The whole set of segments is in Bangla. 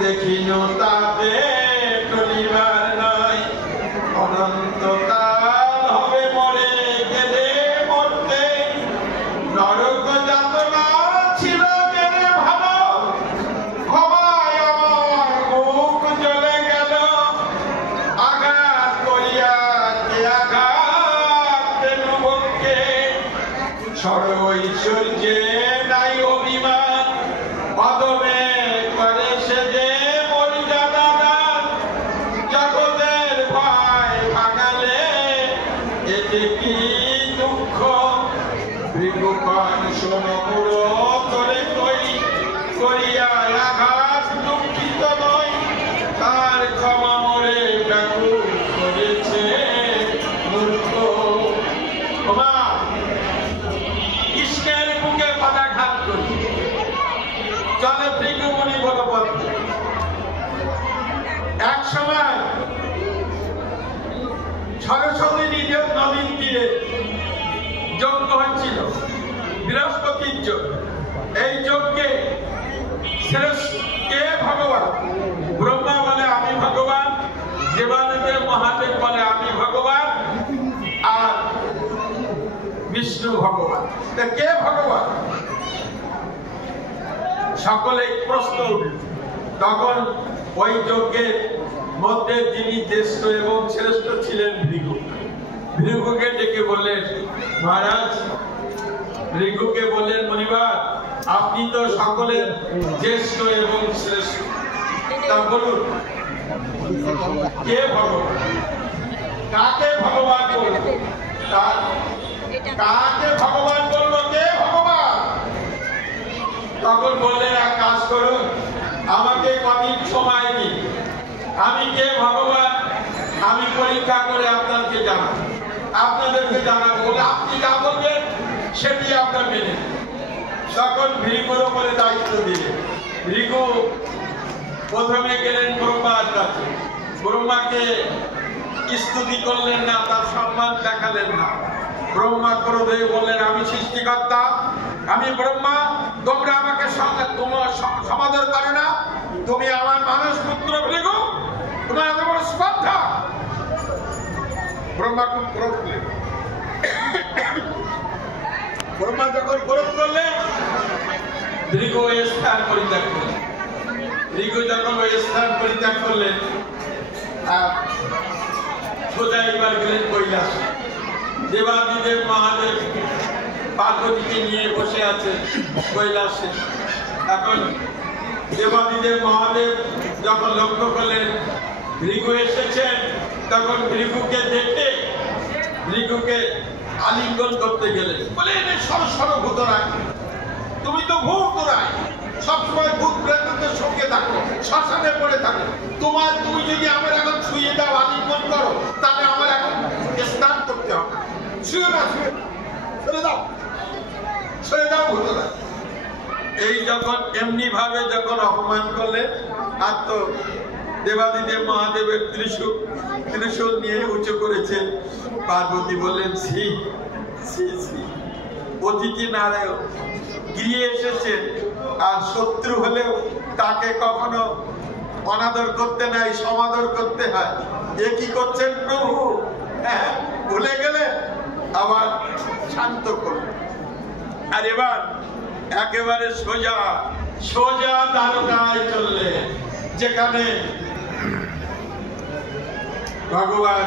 দেখিল তাতে টলিবার নয়, অনন্তকাল হবে মরে গেলে মরতে, নরক যাতনা ছিল গেলে ভালো, ক্ষমায় আমার মুখ জ্বলে গেল, আঘাত করিয়া কে আঘাত পেল বুকে, সর ঐশ্বর্যে নাই অভিমান, অদমে করে সে যে মর্যাদা দান, জগতের ভয় ভাঙালে এতে কি দুঃখ, ভৃগুকণ সোনমুড়ো করে করিয়া আঘাত দুঃখিত নয়, তার ক্ষমা মরে ব্যাকুল করেছে মূর্খ। ক্ষমা কৃষ্ণের বুকে পদাঘাত করি চলে ভৃগুমুনি বলবদ্ধ। এক সময় সরস্বতী নদীর তীরে যজ্ঞ হচ্ছিল, বৃহস্পতির যজ্ঞ। এই যজ্ঞে কে ভগবান? ব্রহ্মা বলে আমি ভগবান, দেবাদেব মহাদেব বলে আমি ভগবান, আর বিষ্ণু ভগবান। কে ভগবান? সকলে প্রশ্ন উঠল। তখন ওই যজ্ঞের মধ্যে যিনি জ্যেষ্ঠ এবং শ্রেষ্ঠ ছিলেন ভৃগু, ভৃগুকে ডেকে বললেন, মহারাজ, ভৃগুকে বললেন, মনিবার আপনি তো সকলের জ্যেষ্ঠ এবং শ্রেষ্ঠ, তা বলুন কে ভগবান? কাকে ভগবান বলবো? কাকে ভগবান বলবো? কে ভগবান? তখন বললেন, এক কাজ করুন, আমাকে কদিন সময় দিন, আমি কে ভগবান আমি পরীক্ষা করে আপনাদেরকে জানাবো, বলে আপনি যা বলবেন সেটি আপনার মেনে। তখন ভৃগুর উপরে দায়িত্ব দিলেন। ভৃগু প্রথমে গেলেন ব্রহ্মার কাছে, ব্রহ্মাকে স্তুতি করলেন না, তার সম্মান দেখালেন না। ব্রহ্মা ক্রোধে বললেন, আমি সৃষ্টিকর্তা, আমি ব্রহ্মা, তোমরা আমাকে সমাদর করো না, তুমি আমার মানুষ পুত্র ভৃগু, তোমার এত বড় স্পর্ধা। ব্রহ্মা খুব ক্রোধ করলেন। ব্রহ্মা যখন ক্রোধ করলেন, ভৃগু ওই স্থান পরিত্যাগ করলেন। ভৃগু যখন ওই স্থান পরিত্যাগ করলেন, সোজা এবার গেলেন কৈলাসে। দেবাদিদেব মহাদেব পার্বতীকে নিয়ে বসে আছে কৈলাসে। এখন দেবাদিদেব মহাদেব যখন লক্ষ্য করলেন ভৃগু এসেছেন, তখন ভৃগুকে দেখে ভৃগুকে আলিঙ্গন করতে গেলেন। বলে, সর্বভূতরায়, তুমি তো ভূতরায়, সবসময় ভূত প্রেতদের সঙ্গে থাকো, শ্মশানে পড়ে থাকো, তুমি যদি আমার এখন শুয়ে দাও, আলিঙ্গন করো, তাহলে আমার এখন স্নান করতে হবে। শুয়ে না, সরে দাও ভূতরায়। এই যখন এমনি ভাবে যখন অপমান করলেন, আর তো দেবাদিদেব মহাদেবের ত্রিশূল নিয়ে উঁচু করেছে। পার্বতী বললেন, শ্রী শ্রী শ্রী, অতিথি নারায়ণ গৃহে এসেছেন, আর শত্রু হলেও তাকে কখনো অনাদর করতে নাই, সমাদর করতে হয়। এ কি করছেন প্রভু? হ্যাঁ, ভুলে গেলে আবার শান্ত করলেন। আর এবার একেবারে সোজা দ্বারকায় চললেন, যেখানে ভগবান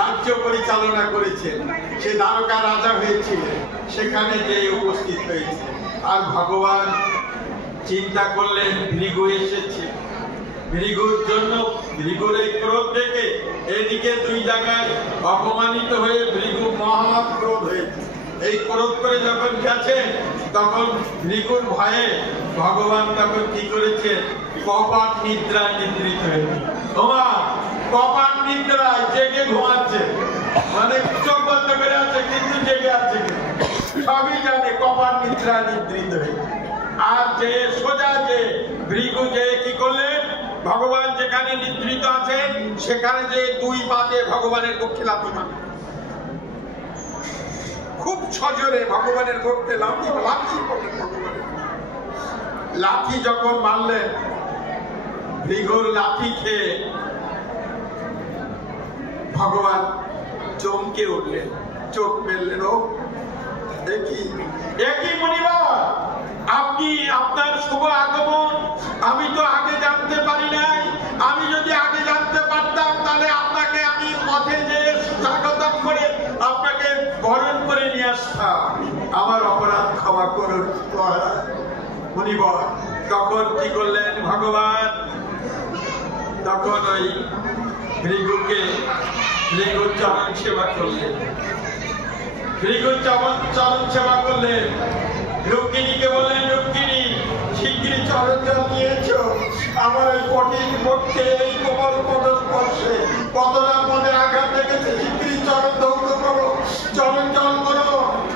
রাজ্য পরিচালনা করেছেন। সে দ্বারকা রাজা হয়েছিলেন, সেখানে যে উপস্থিত হয়েছে। আর ভগবান চিন্তা করলেন, ভৃগু এসেছে, ভৃগুর জন্য, ভৃগুর এই ক্রোধ দেখে এদিকে দুই জায়গায় অপমানিত হয়ে ভৃগু মহা ক্রোধ হয়েছে। এই ক্রোধ করে যখন গেছে, তখন ভৃগুর ভয়ে ভগবান তখন কি করেছে, কপাট নিদ্রায় নিদ্রিত হয়েছে। কপাট নিদ্রায় জেগে ঘুমাচ্ছে, মানে চোখ বন্ধ করে আছে কিন্তু জেগে আছে, সবই জানে, কপাট নিদ্রায় নিদ্রিত হয়েছে। আর যে সোজা যে ভৃগু যে কি করলেন, ভগবান যেখানে নিদ্রিত আছেন সেখানে যে দুই পাতে ভগবানের পক্ষে লাথি মারে, খুব সজোরে ভগবানের পক্ষে লাথি লাঠি যখন মারলেন, ভৃগুর লাঠি খেয়ে ভগবান চমকে উঠলেন, চোখ মেললেন। ও একই মুনিবার, আপনি আপনার শুভ আগমন আমি তো আগে জানতে পারি নাই। আমি যদি আগে জানতে পারতাম তাহলে আপনাকে আমি পথে যে স্বাগতম করে আপনাকে বরণ করে নিয়ে আসতাম। আমার অপরাধ ক্ষমা করুন মুনিবর। তখন কি করলেন ভগবান? তখন ওই ভৃগুকে ভৃগুর চরণ সেবা করলেন, ভৃগুর চরণ সেবা করলেন। রুক্মিণীকে বললেন, রুক্মিণী শিগগিরই চরণ জল নিয়েছো। আমার এই কঠিন পক্ষে এই কোমল পদস্পর্শে কতটা মনে আঘাত লেগেছে। শিগগিরই চরণ ধৌত করো, চরণ জল করো,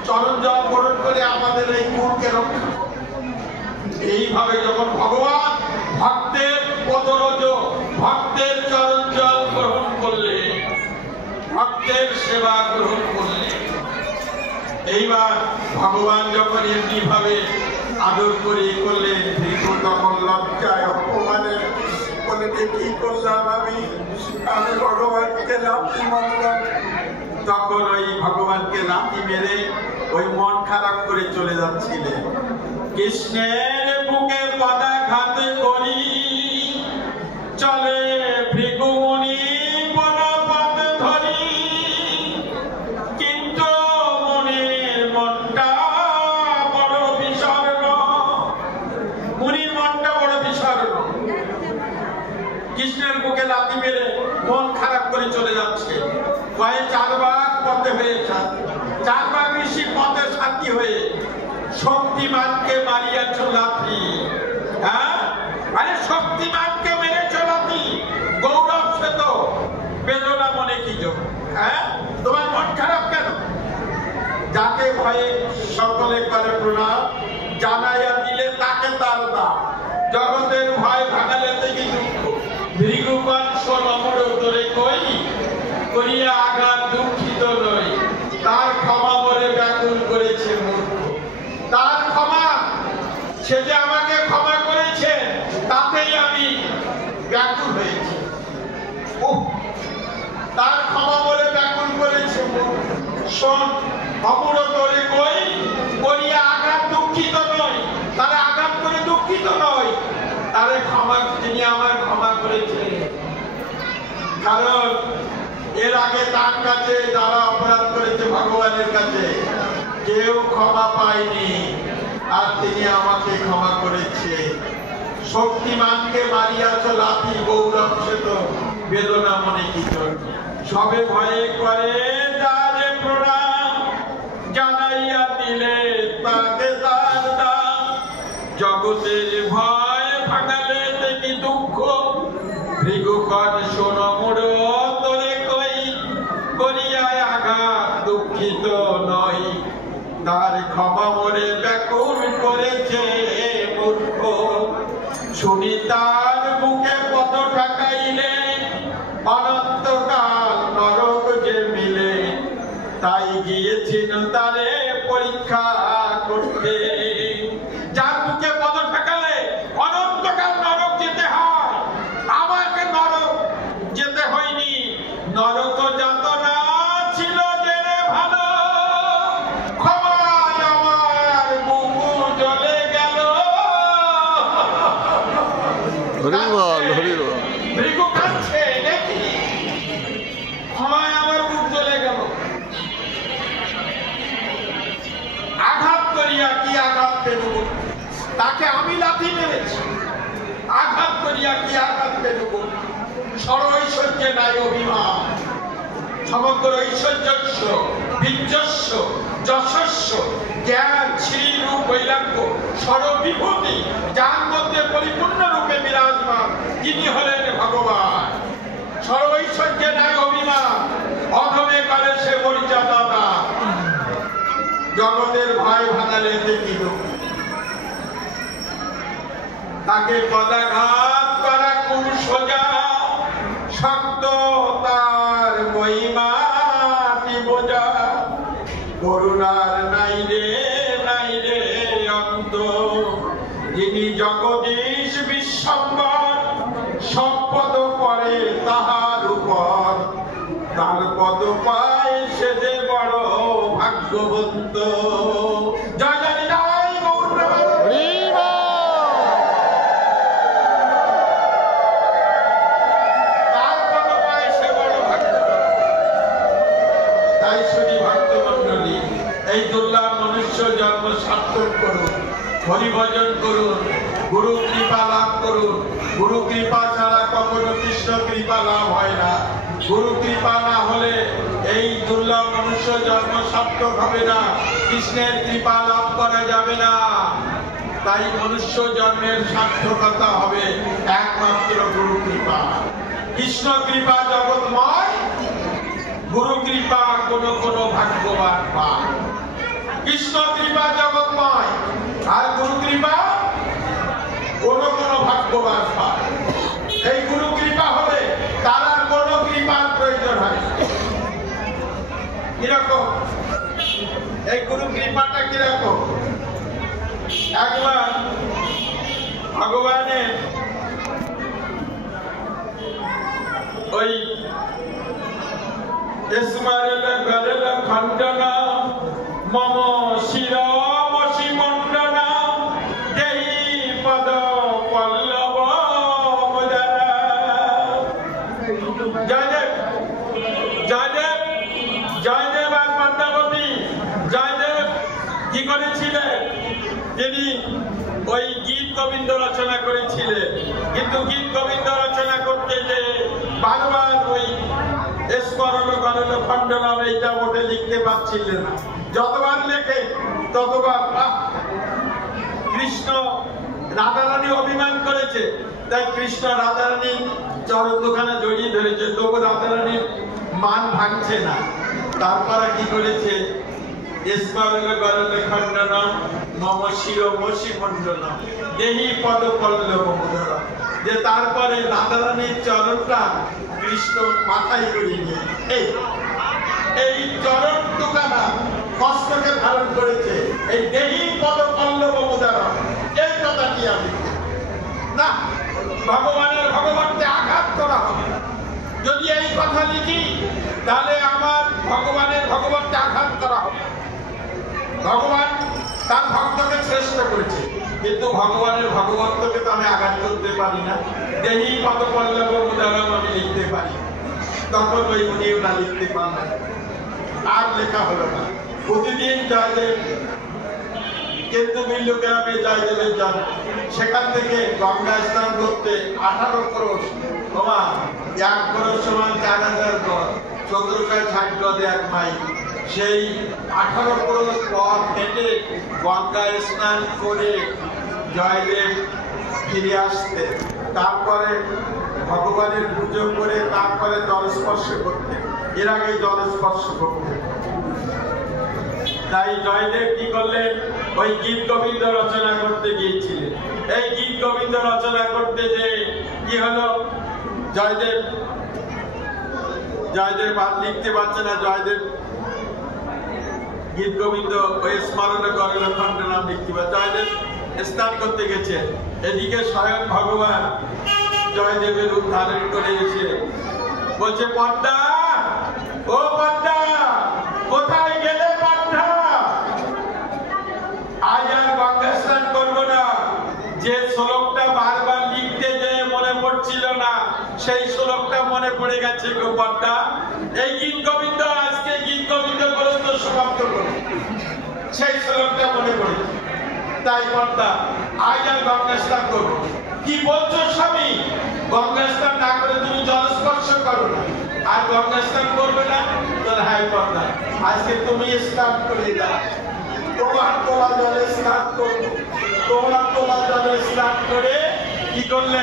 চরণ জল গ্রহণ করে আমাদের এই কুলকে রক্ষা। এইভাবে যখন ভগবান ভক্তের পদরজ, ভক্তের চরণ জল গ্রহণ করলেন, ভক্তের সেবা গ্রহণ করলেন, এইবার ভগবান যখন এমনি ভাবে আদর করে করলেন, ভৃগু তখন লজ্জায় অপমানে বলে, কি করলাম আমি ভগবানকে লাথি মারলাম। তখন ওই ভগবানকে লাথি মেরে ওই মন খারাপ করে চলে যাচ্ছিলেন। কৃষ্ণের বুকে পদাঘাত করি চলে ভৃগুমুনি বনপথ ধরি, কিন্তু মুনির মনটা বড় বিষণ্ণ, মুনির মনটা বড় বিষণ্ণ। কৃষ্ণের বুকে লাথি মেরে মন খারাপ করে চলে যাচ্ছে। কয়েক চারবার পথে হয়েছে, চারবার ঋষি পথে সাথী হয়ে শক্তিমানকে মারিয়াছ লাথি। হ্যাঁ, আরে শক্তিমানকে মেরেছ লাথি, গৌরব সে তো বেদনা মনে কি যোগ? হ্যাঁ, তোমার মন খারাপ কেন? যাকে ভয়ে সকলে করে প্রণাম, জানাইয়া দিলে তাকে তার দাম। জগতের ভয় ভাঙালে থেকে দুঃখ, ভৃগুগণ সোনমর উত্তরে কই করিয়া আঘাত দুঃখিত নই। তার ক্ষমা বলে ব্যাকুল করেছে মূর্খ, তার ক্ষমা, সে যে আমাকে ক্ষমা করেছে তাতেই আমি ব্যাকুল হয়েছি। তার ক্ষমা বলে ব্যাকুল করেছে মূর্খ। শোন অমর তোরে কই করিয়া আঘাত দুঃখিত নয়, তারা আঘাত করে দুঃখিত নয়, তারে ক্ষমা, তিনি আমার ক্ষমা করেছেন। কারণ এর আগে তার কাছে যারা অপরাধ করেছে ভগবানের কাছে কেউ ক্ষমা পায়নি, আর তিনি আমাকে ক্ষমা করেছে। শক্তিমানকে মারিয়াছ লাথি, গৌরব সে তো বেদনা মনে কি সবে ভয়ে করে তারে প্রণাম, জানাইয়া দিলে তাকে তার দাম। জগতের ভয় ভাঙালে দেখি দুঃখ, ভৃগুগণ শোনো মোড় তোরে কই করিয়া আঘাত দুঃখিত নয়। তার ক্ষমা মোরে ব্যাকুল করেছে মূর্খ। শুনি তার বুকে পদ ঠাকাইলে অনন্তকাল নরক যে মিলে, তাই গিয়েছিল তারে পরীক্ষা করতে। যার বুকে পদ ঠাকালে অনন্তকাল নরক যেতে হয়, আমাকে নরক যেতে হয়নি। নরক যাতনা ছিল জেনে ভালো, ক্ষমায় আমার বুকু জ্বলে গেল। ভৃগু কাঁদছে নাকি? ক্ষমায় আমার বুক জ্বলে গেল। আঘাত করিয়া কি আঘাত পেল? তাকে আমি লাথি মেরেছি, আঘাত করিয়া কি আঘাত পেল? সর্বৈশ্বর্যে নাই অভিমান, সমগ্র ঐশ্বর্যস্য বীর্যস্য যশস্য জ্ঞান শ্রীরূপ বৈরাগ্য সর্ববিভূতি যার মধ্যে পরিপূর্ণ রূপে বিরাজমান, তিনি হলেন ভগবান। সর্বৈশ্বর্যে নাই অভিমান, অধমে কালে সে মর্যাদা না। জগতের ভয় ভাঙালে দেখি তাকে পদাঘাত করা কোন সোজা, শক্ত তার মহিমাটি বোঝা। করুণার নাই রে অন্ত, যিনি জগদীশ বিশ্বম্বর সব পদ পরে তাহার উপর, তার পদ পায় সে যে বড় ভাগ্যবন্ত। জয় জয় জয় গৌর প্রেমানন্দ। তার পদ পায় সে বড় ভাগ্য। তাই শুধু ভক্তমণ্ডলী, এই দুর্লভ মনুষ্য জন্ম সার্থক করুন, হরিভজন করুন, গুরু কৃপা লাভ করুন। গুরু কৃপা ছাড়া কখনো কৃষ্ণ কৃপা লাভ হয় না। গুরু কৃপা না হলে এই দুর্লভ মনুষ্য জন্ম সার্থক হবে না, কৃষ্ণের কৃপা লাভ করা যাবে না। তাই মনুষ্য জন্মের সার্থকতা হবে একমাত্র গুরু কৃপা। কৃষ্ণ কৃপা জগৎময়, গুরু কৃপা কোন কোন ভাগ্যবান পায়। কৃষ্ণ কৃপা জগৎময় আর গুরু কৃপা কোন কোন ভাগ্যবান পায়। এই গুরু কৃপা হলে তার আর কোন কৃপার প্রয়োজন হয়। কিরকম এই গুরু কৃপাটা কিরকম? একবার ভগবানের ওই স্মরণ গরল খণ্ডনা মম শিরমসি মণ্ডনা দেহি পদ পল্লব মুদরা। জয়দেব জয়দেব জয়দেব আর পদ্মাবতী জয়দেব কি করেছিলেন? তিনি ওই গীত গোবিন্দ রচনা করেছিলেন, কিন্তু গীত গোবিন্দ রচনা করতে যে বারবার ওই স্মরণ গরল খণ্ডনাম এইটা মোটে লিখতে পারছিলেন না। যতবার লেখে ততবার কৃষ্ণ রাধারানী অভিমান করেছে, তাই কৃষ্ণ রাধারানী চরণ দোকানে জড়িয়ে ধরেছে, তবু রাধারানীর মান ভাঙছে না। তারপরে কি করেছে? স্মরণ গরল খণ্ডনাম মম শিরমসি মণ্ডনাম দেহি পদ পল্লব মুদরা। যে তারপরে রাধারানীর চরণটা কৃষ্ণ মাথায় করে নিয়ে এই চরণ টুকানা কষ্টকে ধারণ করেছে। এই দেহি পদ পল্লব মুদরা, এই কথাটি আমি না, ভগবানের ভগবানকে আঘাত করা হবে। যদি এই কথা লিখি তাহলে আমার ভগবানের ভগবানকে আঘাত করা হবে। ভগবান তার ভক্তকে শ্রেষ্ঠ করেছে, কিন্তু ভগবানের ভগবন্তকে তো আমি আঘাত করতে পারি না। দেহি পদ পল্লব মুদরা আমি লিখতে পারি, তখন ওই উনি ওটা লিখতে পারলেন, আর লেখা হলো না। প্রতিদিন জয়দেব কিন্তু বিল্লু গ্রামে জয়দেবের জন্ম, সেখান থেকে গঙ্গা স্নান করতে 18 ক্রোশ, তোমার 1 ক্রোশ সমান 4000 গজ, 1460 গজে 1 মাইল। সেই 18 ক্রোশ পথ হেঁটে গঙ্গা স্নান করে জয়দেব ফিরে আসতে, তারপরে ভগবানের পুজো করে তারপরে জল স্পর্শ করতে, এর আগে জল স্পর্শ করতে। তাই জয়দেব কি করলেন? ওই গীত গোবিন্দ রচনা করতে গিয়েছিলেন। এই গীত গোবিন্দ রচনা করতে যে কি হলো, জয়দেব আর লিখতে পারছে না। জয়দেব গীত গোবিন্দ ওই স্মরণ গরল খণ্ডনাম লিখতে পারে। জয়দেব স্নান করতে গেছে, এদিকে স্বয়ং ভগবান জয়দেবের রূপ ধারণ করে এসে বলছে, পদ্মা, ও পদ্মা, কোথায় গেলে পদ্মা? আজ আর গঙ্গা স্নান করবো না। যে শ্লোকটা বারবার লিখতে যে মনে পড়ছিল না, সেই শ্লোকটা মনে পড়ে গেছে গো পদ্মা। এই গীত গোবিন্দ, আজকে গীত গোবিন্দ গ্রন্থ সমাপ্ত করো, সেই শ্লোকটা মনে পড়ে। তাই পদ্মা, আজ আর গঙ্গা স্নান করবো। কি বলছো স্বামী? গঙ্গা স্নান না করে তুমি জল স্পর্শ করো না, আর গঙ্গা স্নান করবে না? তাহলে হাই পদ্মা, আজকে তুমি স্নান করে দাও। তোমার তোলা জলে স্নান করবো। তোমার তোলা জলে স্নান করে কি করলে?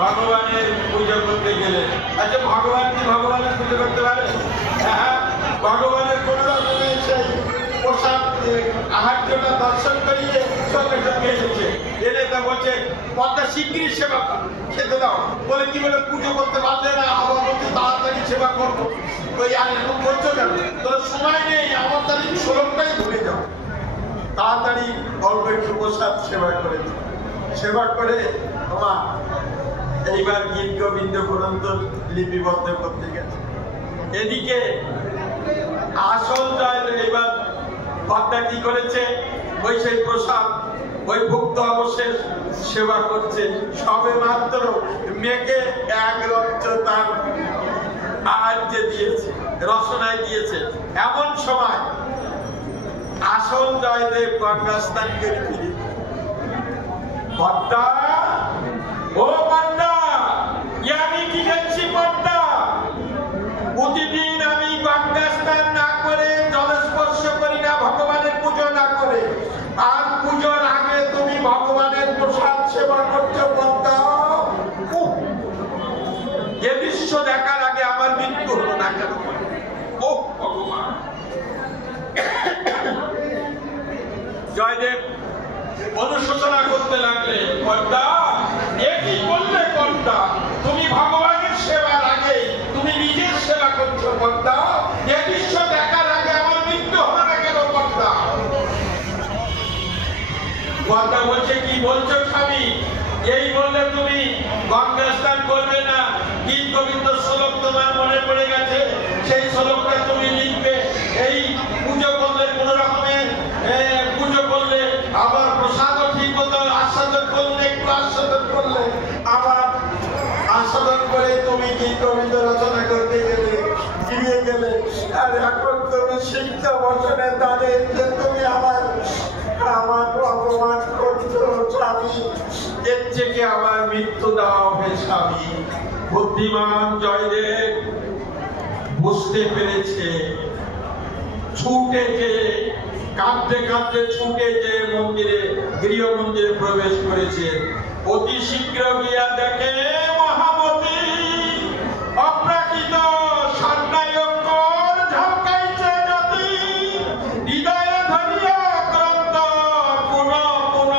ভগবানের পুজো করতে গেলে। আচ্ছা, ভগবান কি ভগবানের পুজো করতে পারে? হ্যাঁ, ভগবানের কোন রকমের সেই প্রসাদ আহার্যটা দর্শন করিয়ে সঙ্গে সঙ্গে এসেছে। এনে তা বলছে, পদ্মা শিগগিরই সেবা খেতে দাও। বলে কি বলে পুজো করতে পারলে না? আবার বলছে তাড়াতাড়ি সেবা করবো। ওই আর এরকম করছো কেন? তোর সময় নেই, আমার তারিখ 16টাই ভুলে যাও। তাড়াতাড়ি অল্প একটু প্রসাদ সেবা করেছে। সেবা করে তোমার এইবার গীত গোবিন্দ গ্রন্থ লিপিবদ্ধ করতে গেছে। এদিকে আসল জয়দেব এবার পদ্মা কি করেছে, ওই সেই প্রসাদ ওই ভুক্ত অবশেষ সেবা করছে। সবে মাত্র মেয়েকে এক রক্ত তার আহার্যে দিয়েছে, রসনায় দিয়েছে। এমন সময় আসল জয়দেব গঙ্গা স্নান করে ফিরে, পদ্মা, ও পদ্মা, আমি কি দেখছি পদ্মা, প্রতিদিন আমি গঙ্গা স্নান না করে জলস্পর্শ করি না, ভগবানের পুজো না করে, আর পুজোর আগে তুমি ভগবানের প্রসাদ সেবা করছো পদ্মা। এ দৃশ্য দেখার আগে আমার মৃত্যু হলো না কেন? ও ভগবান! জয়দেব অনুশোচনা করতে লাগলেন, পদ্মা একই বললে পদ্মা, তুমি ভগবানের সেবার আগে তুমি নিজের সেবা করছো পদ্মা, এ দৃশ্য দেখার আগে আমার মৃত্যু হলো না কেন পদ্মা? পদ্মা বলছে, কি বলছো স্বামী? এই বললে তুমি গঙ্গা স্নান করবে না, গীত গোবিন্দ শ্লোক তোমার মনে পড়ে গেছে, সেই শ্লোকটা তুমি লিখবে। এই পুজো করলে কোন রকমের পুজো করলে আবার প্রসাদও ঠিক মতো আস্বাদন করলে, একটু আস্বাদন করলে আবার আস্বাদন করে তুমি গীত গোবিন্দ রচনা করতে গেলে, ফিরিয়ে গেলে, আর এখন তুমি শিখতে বসনে দাঁড়িয়ে যে তুমি আমার অপমান করছো স্বামী, এর থেকে আমার মৃত্যু দেওয়া হবে স্বামী। বুদ্ধিমান জয়দেব বুঝতে পেরেছে, ছুটে যে কাঁদতে কাঁদতে ছুটে যে মন্দিরে, গৃহ মন্দিরে প্রবেশ করেছে। অতি শীঘ্র গিয়া দেখে মহামতি অপ্রাকৃত স্বর্ণায়ঙ্কর ঝলকাইছে জ্যোতি, হৃদয়ে ধরিয়া ক্রান্ত পুনঃ পুনঃ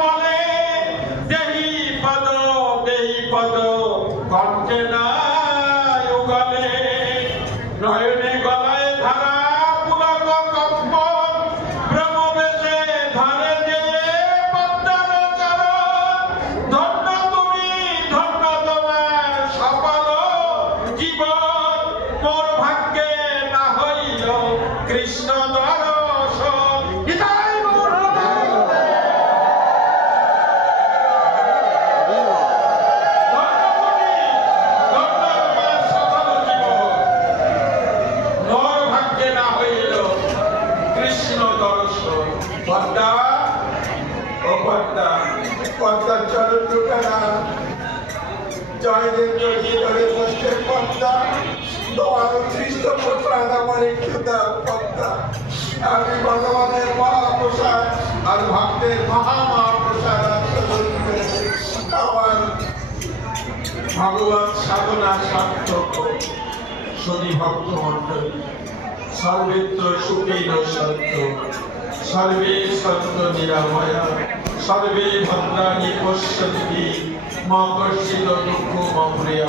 বলে, দেহি পদ কণ্ঠে নাই উগলে, নয়নে গলায় ধারা পুলক কম্পন, ব্রহ্মবেশে ধরে যে পদ্মার চরণ, ধন্য তুমি ধন্য তোমার সফল জীবন, মোর ভাগ্যে না হইল কৃষ্ণ দর্শন। হৃদয় মোর পদ্মা, ও পদ্মা, পদ্মার চরণ দুখানা জয়দেব জড়িয়ে ধরে বসছে। পদ্মা, তোমার উৎকৃষ্ট প্রসাদ আমার একটু দাও পদ্মা, আমি ভগবানের মহাপ্রসাদ আর ভক্তের মহাপ্রসাদ আস্বাদন করে আমার ভগবান সাধনা সার্থক। শনি ভক্ত মন্ডল, সর্বেত্র সুখেন সত্য, সর্বে সত্য নিরাময়া, সর্বে ভদ্রাণি পশ্যন্তি, মা কর্ষিত দুঃখ মম প্রিয়া।